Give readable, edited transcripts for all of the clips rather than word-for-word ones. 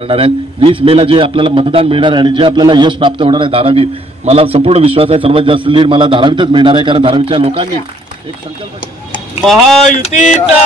करणार आहेत। 20 मेला जे आपल्याला मतदान मिळणार आहे आणि जे आपल्याला यश प्राप्त होणार आहे धारावी, मला संपूर्ण विश्वास आहे सर्वात जास्त लीड मला धारावीतच मिळणार आहे, कारण धारावीच्या लोकांनी एक संकल्प महायुतीचा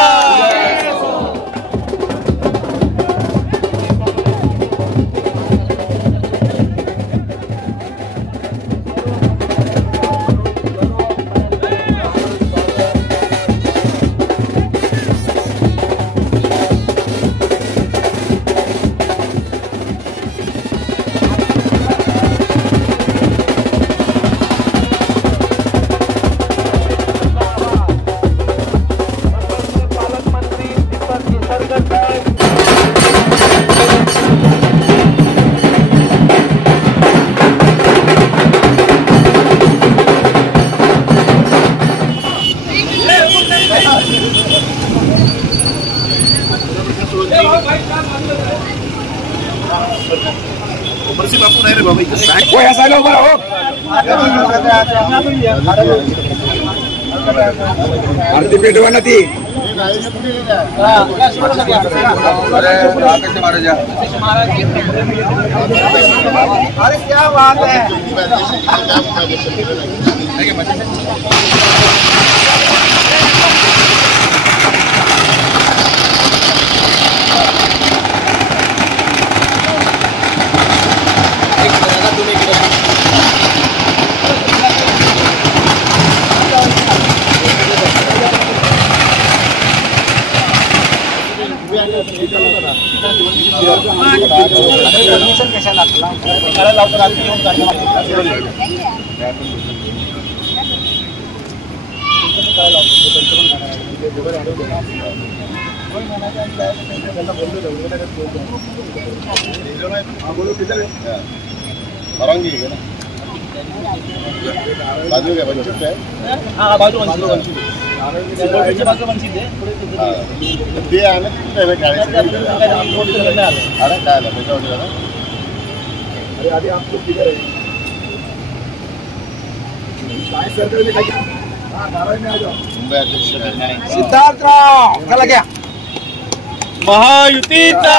बापू नाही रे बाबा आरती पेटवा ना ती अरे क्या बात है। बाजू क्या वंचित है? हाँ बाजू वंचित ते आले गाडी काय अरे आधी आप लोग किधर है? काय सरकार ने हां धारावी में आ जाओ। मुंबई अध्यक्ष सिद्धार्थराव चला गया महायुतीचा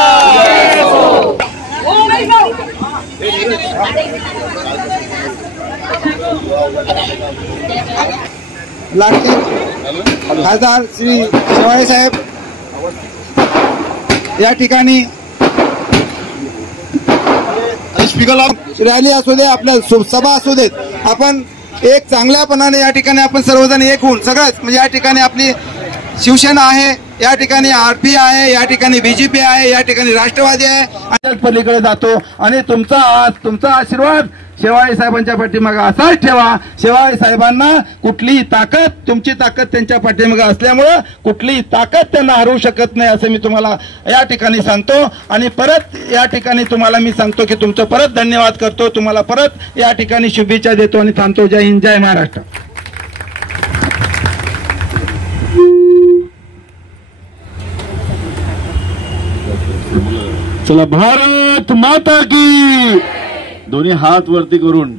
खासदार श्री शेवाळे साहेब या ठिकाणी रॅली असू दे, आपल्या सभा असू देत, आपण एक चांगल्यापणाने या ठिकाणी आपण सर्वजण एक होऊन सगळंच म्हणजे या ठिकाणी आपली शिवसेना आहे, या ठिकाणी आरपी आहे, या ठिकाणी बीजेपी आहे, या ठिकाणी राष्ट्रवादी आहे आणि पलीकडे जातो आणि तुमचा आशीर्वाद शेवाळे साहेबांच्या पाठीमागे असाच ठेवा। शेवाळे साहेबांना कुठलीही ताकद, तुमची ताकद त्यांच्या पाठीमागे असल्यामुळं कुठलीही ताकद त्यांना हरवू शकत नाही असं मी तुम्हाला या ठिकाणी सांगतो आणि परत या ठिकाणी तुम्हाला मी सांगतो की तुमचं परत धन्यवाद करतो, तुम्हाला परत या ठिकाणी शुभेच्छा देतो आणि थांबतो। जय हिंद, जय महाराष्ट्र। चला, भारत माता की, दोन्ही हात वरती करून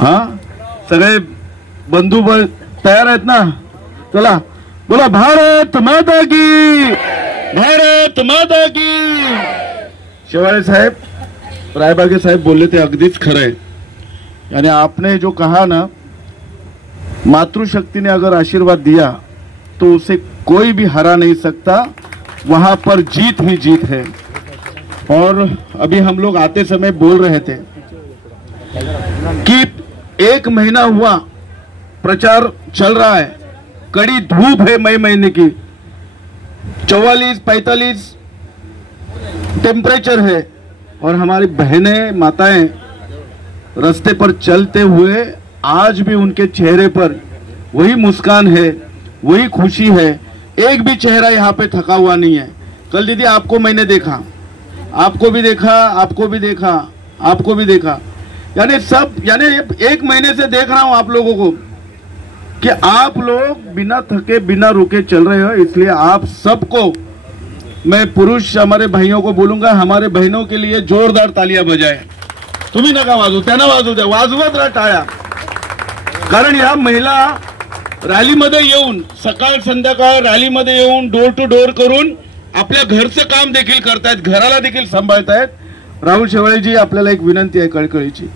हा सगळे बंधू तयार आहेत ना? चला बोला, भारत माता की, भारत माता की। शेवाळे साहेब, रायबागे साहेब बोलले ते अगदीच खरं आहे। यानी आपने जो कहा ना, मातृशक्ति ने अगर आशीर्वाद दिया तो उसे कोई भी हरा नहीं सकता, वहां पर जीत ही जीत है। और अभी हम लोग आते समय बोल रहे थे कि 1 महीना हुआ प्रचार चल रहा है, कड़ी धूप है मई महीने की, 44-45 टेम्परेचर है और हमारी बहनें माताएं रास्ते पर चलते हुए आज भी उनके चेहरे पर वही मुस्कान है, वही खुशी है, एक भी चेहरा यहाँ पे थका हुआ नहीं है। कल दीदी आपको मैंने देखा, आपको भी देखा, आपको भी देखा, आपको भी देखा, यानी सब, यानी 1 महीने से देख रहा हूं आप लोगों को कि आप लोग बिना थके बिना रुके चल रहे हो। इसलिए आप सबको मैं पुरुष हमारे भाइयों को बोलूंगा, हमारे बहनों के लिए जोरदार तालियां बजाए। तुम्ही नका वाजवू, त्यांना वाजवू द्या, वाजवत राहा टाळ्या, कारण या महिला रॅलीमध्ये येऊन, सकाळ संध्याकाळ रॅलीमध्ये येऊन डोर टू डोर करून आपल्या घरचं काम देखील करतायत, घराला देखील सांभाळतायत. राहुल शेवाळेजी, आपल्याला एक विनंती आहे कळकळीची.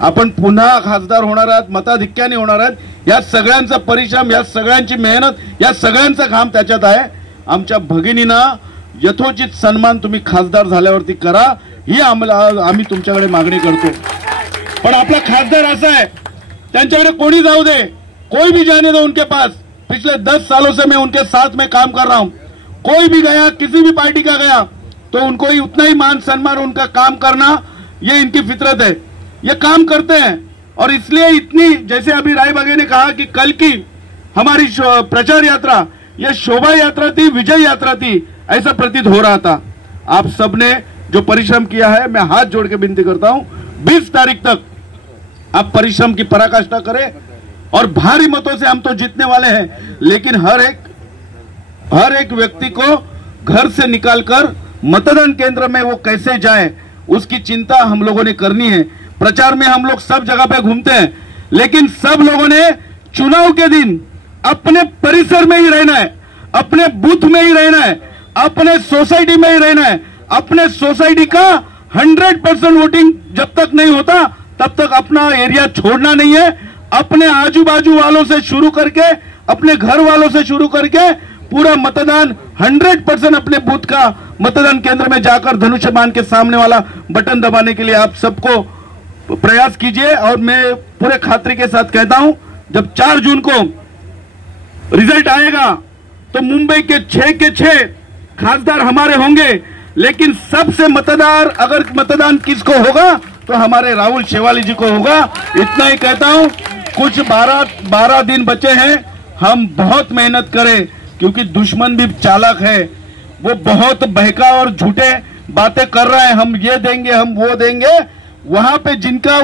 आपण पुन्हा खासदार होणार आहात, मताधिक्याने होणार आहात. या सगळ्यांचा परिश्रम, या सगळ्यांची मेहनत, या सगळ्यांचा काम त्याच्यात आहे. आमच्या भगिनींना यथोचित सन्मान तुम्ही खासदार झाल्यावरती करा, ही आम्ही तुमच्याकडे मागणी करतो. पण आपला खासदार असा है, त्यांच्याकडे कोणी जाऊ दे, कोई भी जाने दो उनके पास. पिछले 10 सालों से मैं उनके साथ में काम कर रहा हूं. कोई भी गया, किसी भी पार्टी का गया, तो उनको ही उतना ही मान सम्मान, उनका काम करना, ये इनकी फितरत है. ये काम करते हैं और इसलिए इतनी, जैसे अभी राय बघे ने कहा कि कल की हमारी प्रचार यात्रा ये शोभा यात्रा थी, विजय यात्रा थी, ऐसा प्रतीत हो रहा था. आप सबने जो परिश्रम किया है, मैं हाथ जोड़ के विनती करता हूं, 20 तारीख तक आप परिश्रम की पराकाष्ठा करें. और भारी मतों से हम तो जीतने वाले हैं, लेकिन हर एक व्यक्ति को घर से निकालकर मतदान केंद्र में वो कैसे जाए, उसकी चिंता हम लोगों ने करनी है. प्रचार में हम लोग सब जगह पे घूमते हैं, लेकिन सब लोगों ने चुनाव के दिन अपने परिसर में ही रहना है, अपने बूथ में ही रहना है, अपने सोसाइटी में ही रहना है. अपने सोसाइटी का 100% वोटिंग जब तक नहीं होता तब तक अपना एरिया छोड़ना नहीं है. अपने आजू बाजू वालों से शुरू करके, अपने घर वालों से शुरू करके पूरा मतदान 100% अपने बूथ का मतदान केंद्र में जाकर धनुष्यबाण के सामने वाला बटन दबाने के लिए आप सबको प्रयास कीजिए. और मैं पूरे खातरी के साथ कहता हूं, जब 4 जून को रिजल्ट आएगा तो मुंबई के 6 के 6 खासदार हमारे होंगे, लेकिन सबसे अगर मतदान किसको होगा तो हमारे राहुल शेवाली जी को होगा. इतना ही कहता हूं. कुछ 12 दिन बचे हैं, हम बहुत मेहनत करें, क्योंकि दुश्मन भी चालाक है. वो बहुत बहका और झूठे बातें कर रहा है, हम ये देंगे, हम वो देंगे. वहां पे जिनका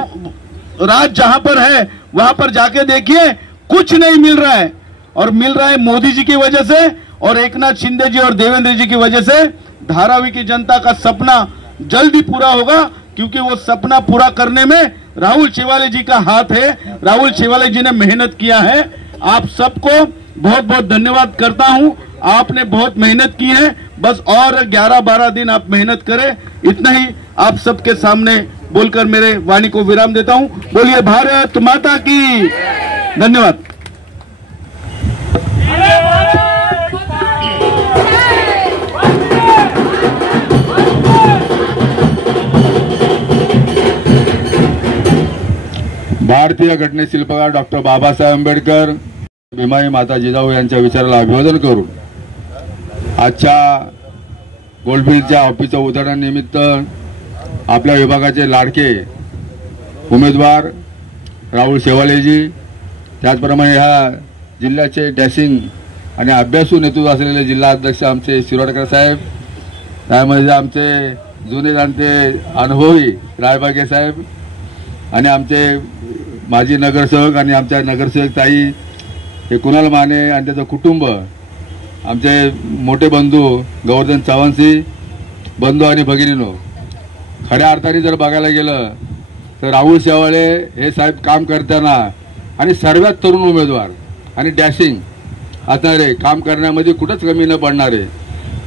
राज जहां पर है, वहां पर जाके देखिए, कुछ नहीं मिल रहा है. और मिल रहा है मोदी जी की वजह से और एकनाथ शिंदे जी और देवेंद्र जी की वजह से. धारावी की जनता का सपना जल्द ही पूरा होगा, क्योंकि वो सपना पूरा करने में राहुल शेवाले जी का हाथ है. राहुल शेवाले जी ने मेहनत किया है. आप सबको बहुत बहुत धन्यवाद करता हूं. आपने बहुत मेहनत की है, बस और 11-12 दिन आप मेहनत करें. इतना ही आप सबके सामने बोलकर मेरे वाणी को विराम देता हूं. बोलिए भारत माता की. धन्यवाद. भारतीय घटनेशिल्पकार डॉक्टर बाबासाहेब आंबेडकर, भीमाई माता जिजाऊ यांच्या विचाराला अभिवादन करून आजच्या गोल्डफिल्डच्या ऑफिसच्या उद्घाटनानिमित्त आपल्या विभागाचे लाडके उमेदवार राहुल शेवालेजी, त्याचप्रमाणे ह्या जिल्ह्याचे डॅशिंग आणि अभ्यासू नेतृत्व असलेले जिल्हा अध्यक्ष आमचे शिरोडकर साहेब, त्यामध्ये आमचे जुने जाणते अनुभवी रायबागे साहेब आणि आमचे माजी नगरसेवक आणि आमच्या नगरसेवक ताई हे कुणाल माने आणि त्याचं कुटुंब, आमचे मोठे बंधू गोवर्धन चव्हाणसी बंधू आणि भगिनीनो, खऱ्या अर्थाने जर बघायला गेलं तर राहुल शेवाळे हे साहेब काम करताना आणि सर्वात तरुण उमेदवार आणि डॅशिंग असणारे, काम करण्यामध्ये कुठंच कमी न पडणारे.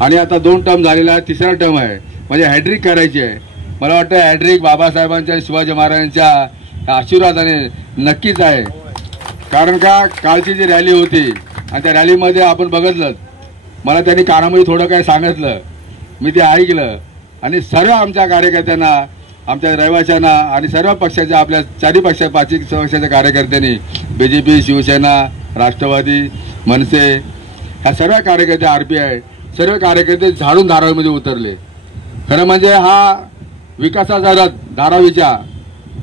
आणि आता 2 टर्म झालेला आहे, 3रा टर्म आहे, म्हणजे हॅड्रिक करायची आहे. मला वाटतं हॅड्रिक बाबासाहेबांच्या आणि शिवाजी महाराजांच्या आशीर्वादाने नक्कीच आहे. कारण का कालची जी रॅली होती आणि त्या रॅलीमध्ये आपण बघितलं, मला त्यांनी कानामध्ये थोडं काय सांगितलं, मी ते ऐकलं आणि सर्व आमच्या कार्यकर्त्यांना, आमच्या रहिवाशांना आणि सर्व पक्षाच्या, आपल्या 4 पक्षाच्या कार्यकर्त्यांनी, BJP, शिवसेना, राष्ट्रवादी, मनसे, ह्या सर्व कार्यकर्ते, RPI, सर्व कार्यकर्ते झाडून धारावीमध्ये उतरले. खरं म्हणजे हा विकासाचा रथ धारावीच्या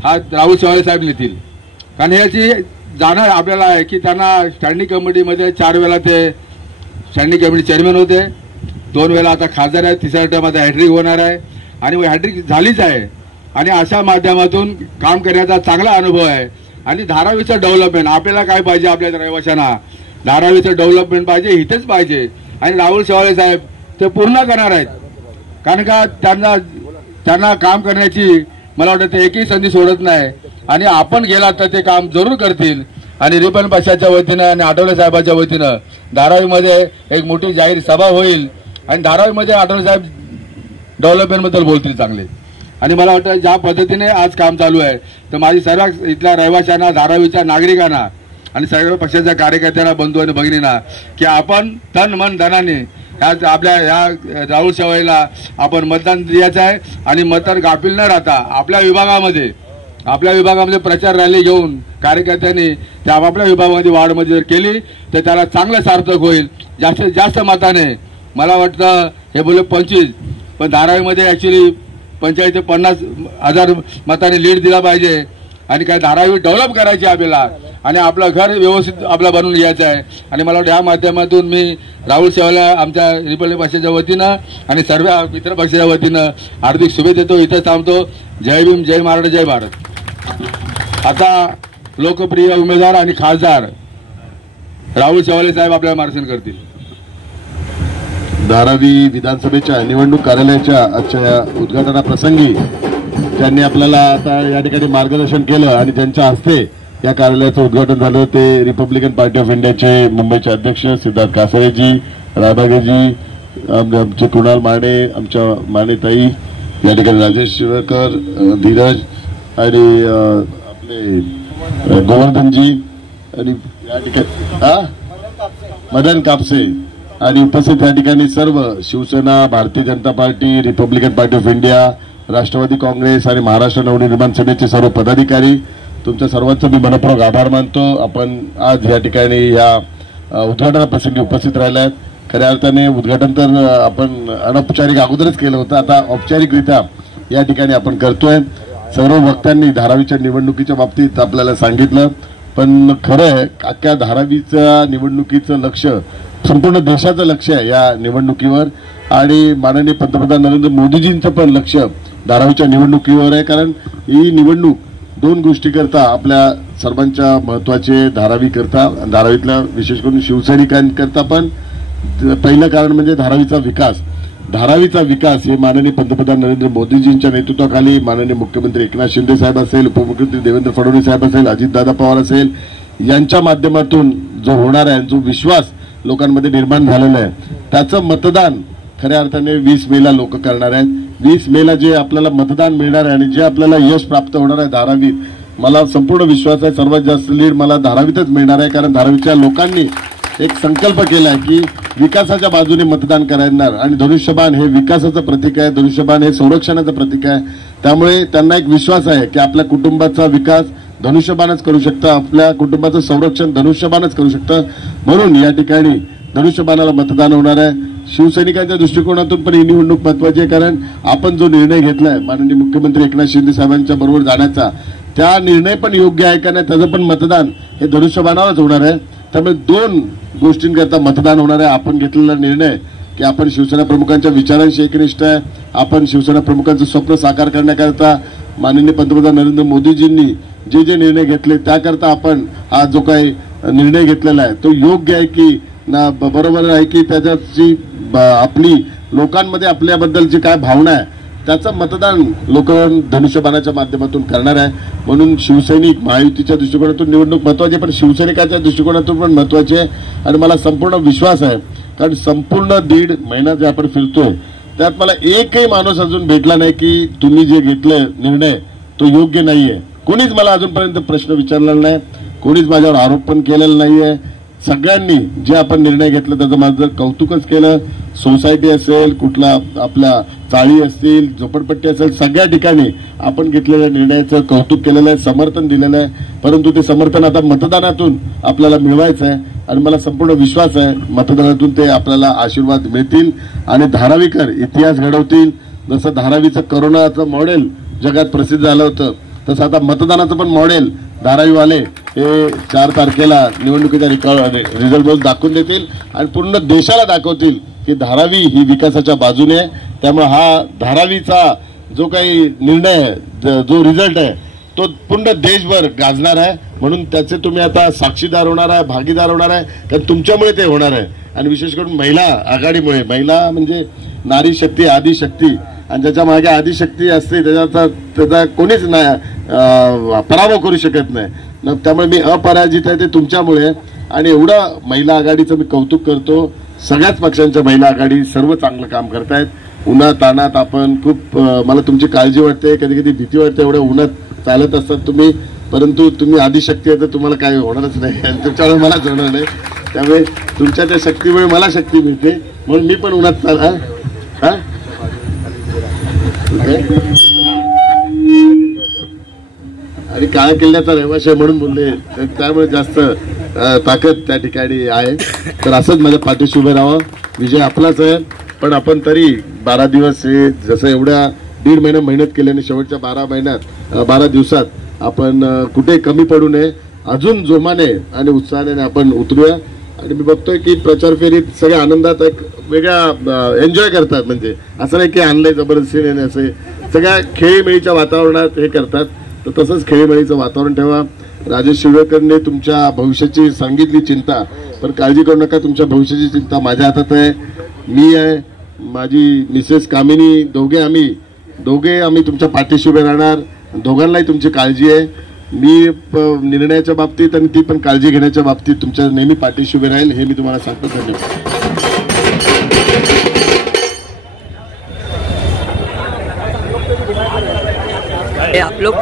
हा राहुल शेवाळे साहेब नेतील. कारण याची जाणं आपल्याला आहे की त्यांना स्टँडिंग कमिटीमध्ये 4 वेळा ते स्टँडिंग कमिटी चेअरमॅन होते, 2 वेळा आता खासदार आहेत, 3रा टर्म आता हॅट्रिक होणार आहे आणि हॅट्रिक झालीच आहे. आणि अशा माध्यमातून काम करण्याचा चांगला अनुभव आहे. आणि धारावीचं डेव्हलपमेंट आपल्याला काय पाहिजे, आपल्या रहिवाशांना धारावीचं डेव्हलपमेंट पाहिजे, इथेच पाहिजे. आणि राहुल शेवाळे साहेब ते पूर्ण करणार आहेत. कारण का त्यांना काम करण्याची मला वाटतं ते एकही संधी सोडत नाही. आणि आपण गेलात तर ते काम जरूर करतील. आणि रिपन पक्षाच्या वतीनं आणि आठवले साहेबांच्या वतीनं धारावीमध्ये एक मोठी जाहीर सभा होईल आणि धारावीमध्ये आढळराव साहेब डेव्हलपमेंटबद्दल बोलतील चांगले. आणि मला वाटतं ज्या पद्धतीने आज काम चालू आहे तर माझी सर्व इथल्या रहिवाशांना, धारावीच्या नागरिकांना आणि सर्व पक्षाच्या कार्यकर्त्यांना, बंधू आणि भगिनींना की आपण तन मन धनाने आपल्या या राहुल शेवाळेला आपण मतदान द्यायचं आहे. आणि मतदान गाफील न राहता आपल्या विभागामध्ये प्रचार रॅली घेऊन कार्यकर्त्यांनी त्या आपापल्या विभागामध्ये वार्डमध्ये जर केली तर त्याला चांगलं सार्थक होईल. जास्तीत जास्त मताने मला वाटतं हे बोले 25, पण धारावीमध्ये ऍक्च्युली 45 ते 50,000 मताने लीड दिला पाहिजे. आणि काय धारावी डेव्हलप करायची आपल्याला आणि आपलं घर व्यवस्थित आपला बनवून घ्यायचं आहे. आणि मला वाटतं या माध्यमातून मी राहुल शेवाळे आमच्या रिपब्लिक पक्षाच्या वतीनं आणि सर्व मित्र पक्षाच्या वतीनं हार्दिक शुभेच्छा देतो. इथं थांबतो. जय भीम, जय महाराष्ट्र, जय भारत. आता लोकप्रिय उमेदवार आणि खासदार राहुल शेवाळे साहेब आपल्याला मार्गदर्शन करतील. धारावी विधानसभेच्या निवडणूक कार्यालयाच्या आजच्या या उद्घाटनाप्रसंगी त्यांनी आपल्याला आता या ठिकाणी मार्गदर्शन केलं आणि ज्यांच्या हस्ते या कार्यालयाचं उद्घाटन झालं ते रिपब्लिकन पार्टी ऑफ इंडियाचे मुंबईचे अध्यक्ष सिद्धार्थ कासारेजी, राधागेजी, आमचे कुणाल माने, आमच्या मानेताई, या ठिकाणी राजेश शिवकर, धीरज आणि आपले गोवर्धनजी आणि या ठिकाणी मदन कापसे आणि उपस्थित या ठिकाणी सर्व Shiv Sena, Bharatiya Janata Party, Republican Party of India, Rashtravadi Congress आणि महाराष्ट्र नवनिर्माण सेनेचे सर्व पदाधिकारी, तुमच्या सर्वांचं मी मनपूर्वक आभार मानतो. आपण आज या ठिकाणी या उद्घाटनाप्रसंगी उपस्थित राहिलात. खऱ्या अर्थाने उद्घाटन तर आपण अनौपचारिक अगोदरच केलं होतं, आता औपचारिकरित्या या ठिकाणी आपण करतोय. सर्व वक्त्यांनी धारावीच्या निवडणुकीच्या बाबतीत आपल्याला सांगितलं, पण खरं आहे अख्ख्या धारावीच्या निवडणुकीचं लक्ष संपूर्ण देशाचं लक्ष आहे या निवडणुकीवर आणि माननीय पंतप्रधान नरेंद्र मोदीजींचं पण लक्ष धारावीच्या निवडणुकीवर आहे. कारण ही निवडणूक दोन गोष्टी करता आपल्या सर्वांच्या महत्वाचे धारावी करता, धारावीतल्या विशेष करून शिवसैनिकांकरता पण पहिलं कारण म्हणजे धारावीचा विकास. धारावीचा विकास हे माननीय पंतप्रधान नरेंद्र मोदीजींच्या नेतृत्वाखाली माननीय मुख्यमंत्री एकनाथ शिंदे साहेब असेल, उपमुख्यमंत्री देवेंद्र फडणवीस साहेब असेल, अजितदादा पवार असेल, यांच्या माध्यमातून जो होणार आहे, जो विश्वास लोकांमध्ये निर्माण झालेला आहे, त्याचं मतदान खऱ्या अर्थाने 20 मेला लोक करणार आहेत. 20 मेला जे आपल्याला मतदान मिळणार आहे आणि जे आपल्याला यश प्राप्त होणार आहे धारावीत, मला संपूर्ण विश्वास आहे सर्वात जास्त लीड मला धारावीतच मिळणार आहे. कारण धारावीच्या लोकांनी एक संकल्प केला आहे की विकासाच्या बाजूने मतदान करणार आणि धनुष्यबाण हे विकासाचं प्रतीक आहे, धनुष्यबाण हे संरक्षणाचं प्रतीक आहे. त्यामुळे त्यांना एक विश्वास आहे की आपल्या कुटुंबाचा विकास धनुष्यबाणच करू शकतं, आपल्या कुटुंबाचं संरक्षण धनुष्यबाणच करू शकतं. म्हणून या ठिकाणी धनुष्यबाणाला मतदान होणार आहे. शिवसैनिकांच्या दृष्टिकोनातून पण ही निवडणूक महत्वाची आहे. कारण आपण जो निर्णय घेतलाय माननीय मुख्यमंत्री एकनाथ शिंदे साहेबांच्या बरोबर जाण्याचा, त्या निर्णय पण योग्य आहे का नाही त्याचं पण मतदान हे धनुष्यबाणालाच होणार आहे. त्यामुळे दोन गोष्टींकरता मतदान होणार आहे. आपण घेतलेला निर्णय की आपण शिवसेना प्रमुखांच्या विचारांशी एकनिष्ठ आहे. आपण शिवसेना प्रमुखांचं स्वप्न साकार करण्याकरता माननीय पंतप्रधान नरेंद्र मोदीजींनी जे जे निर्णय घेतले त्याकरता आपण हा जो काही निर्णय घेतलेला आहे तो योग्य आहे की ना बरोबर आहे की त्याची आपली लोकांमध्ये आपल्याबद्दलची काय भावना आहे त्याचं मतदान लोक धनुष्यबाणाच्या माध्यमातून करणार आहे. म्हणून शिवसैनिक महायुतीच्या दृष्टिकोनातून निवडणूक महत्वाची आहे, पण शिवसैनिकाच्या दृष्टिकोनातून पण महत्वाची आहे. आणि मला संपूर्ण विश्वास आहे कारण संपूर्ण 1.5 महिना जे आपण फिरतोय त्यात मला एकही माणूस अजून भेटला नाही की तुम्ही जे घेतलंय निर्णय तो योग्य नाहीये. कोणीच मला अजूनपर्यंत प्रश्न विचारलेला नाही, कोणीच माझ्यावर आरोप पण केलेला नाहीये. सगळ्यांनी जे आपण निर्णय घेतला त्याचं माझं कौतुकच केलं. सोसायटी असेल, कुठला आपल्या चाळी असतील, झोपडपट्टी असेल, सगळ्या ठिकाणी आपण घेतलेल्या निर्णयाचं कौतुक केलेलं आहे, समर्थन दिलेलं आहे. परंतु ते समर्थन आता मतदानातून आपल्याला मिळवायचं आहे आणि मला संपूर्ण विश्वास आहे मतदानातून ते आपल्याला आशीर्वाद मिळतील आणि धारावीकर इतिहास घडवतील. जसं धारावीचं करोनाचं मॉडेल जगात प्रसिद्ध झालं होतं तसं आता मतदानाचं पण मॉडेल धारावीवाले हे 4 तारखेला निवडणुकीचा रिझल्ट बघून दाखवून देतील आणि पूर्ण देशाला दाखवतील की धारावी ही विकासाच्या बाजूने आहे. त्यामुळे हा धारावीचा जो काही निर्णय आहे, जो रिझल्ट आहे तो पूर्ण देशभर गाजणार आहे. म्हणून त्याचे तुम्ही आता साक्षीदार होणार आहे, भागीदार होणार आहे, कारण तुमच्यामुळे ते होणार आहे. आणि विशेष करून महिला आघाडीमुळे, महिला म्हणजे नारी शक्ती, आदिशक्ती, आणि ज्याच्या मागे आदिशक्ती असते त्याचा कोणीच पराभव करू शकत नाही. त्यामुळे मी अपराजित आहे ते तुमच्यामुळे. आणि एवढं महिला आघाडीचं मी कौतुक करतो. सगळ्याच पक्षांच्या महिला आघाडी सर्व चांगलं काम करतायत. उन्हात तानात आपण खूप मला तुमची काळजी वाटते, कधी कधी भीती वाटते, एवढ्या उन्हात चालत असतात तुम्ही, परंतु तुम्ही आदिशक्ती आहे तर तुम्हाला काय होणारच नाही आणि तुमच्यामुळे मलाच होणार नाही. त्यामुळे तुमच्या त्या शक्तीमुळे मला शक्ती मिळते, म्हणून मी पण उन्हात आणि काळ्या किल्ल्याचा रहिवासी आहे म्हणून बोलले, त्यामुळे जास्त ताकद त्या ठिकाणी आहे. तर असंच माझ्या पाठीशी उभे राहावं. विजय आपलाच आहे, पण आपण तरी 12 दिवस हे जसं एवढ्या 1.5 महिना मेहनत केल्याने शेवटच्या 12 दिवसात आपण कुठे कमी पडू नये, अजून जोमाने आणि उत्साहाने आपण उतरूया. आणि मी बघतोय की प्रचार फेरीत सगळ्या आनंदात एक वेगळा एन्जॉय करतात, म्हणजे असं नाही की आणलंय जबरदस्तीने, असे सगळ्या खेळीमेळीच्या वातावरणात हे करतात. तर तसंच खेळीमेळीचं वातावरण ठेवा. राजेश शिवळकरने तुमच्या भविष्याची सांगितली चिंता, पण काळजी करू नका, तुमच्या भविष्याची चिंता माझ्या हातात आहे. मी आहे, माझी मिसेस कामिनी, दोघे आम्ही तुमच्या पाठीशी उभे राहणार. दोघांनाही तुमची काळजी आहे. मी निर्णयाच्या बाबतीत आणि ती पण काळजी घेण्याच्या बाबतीत तुमच्या नेहमी पाठीशी उभे राहील, हे मी तुम्हाला सांगतो. धन्यवाद. आप लोग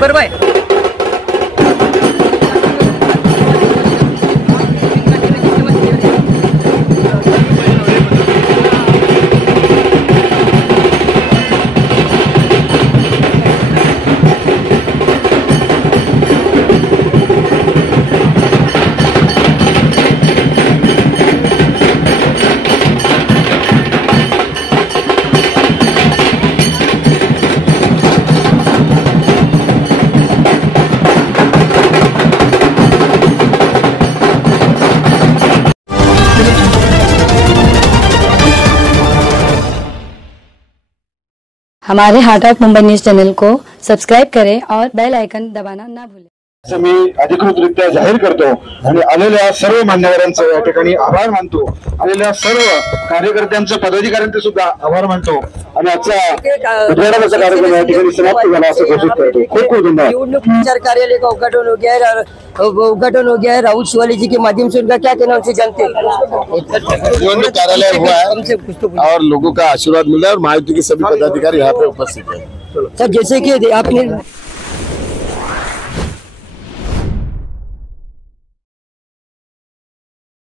पर भाई हमारे heart of Mumbai news channel को सब्सक्राइब करें और बेल आइकन दबाना ना भूलें. मी अधिकृतरित्या जाहीर करतो आणि आलेल्या सर्व मान्यवरांचं या ठिकाणी आभार मानतो. आलेल्या सर्व कार्यकर्त्यांचं, पदाधिकाऱ्यांचे सुद्धा आभार मानतो आणि आजचा उद्घाटनाचा कार्यक्रम या ठिकाणी समाप्त झाला असं घोषित करतो. खूप खूप धन्यवाद. निवडणूक प्रचार कार्यालय का उद्घाटन हो गया है. राहुल शिवाली जी के माध्यम से उनका क्या कहना है जनते? निवडणूक कार्यालय हुआ है और लोगों का आशीर्वाद मिला और महायुति के सभी पदाधिकारी यहाँ पे उपस्थित है. सर, जैसे कि आपने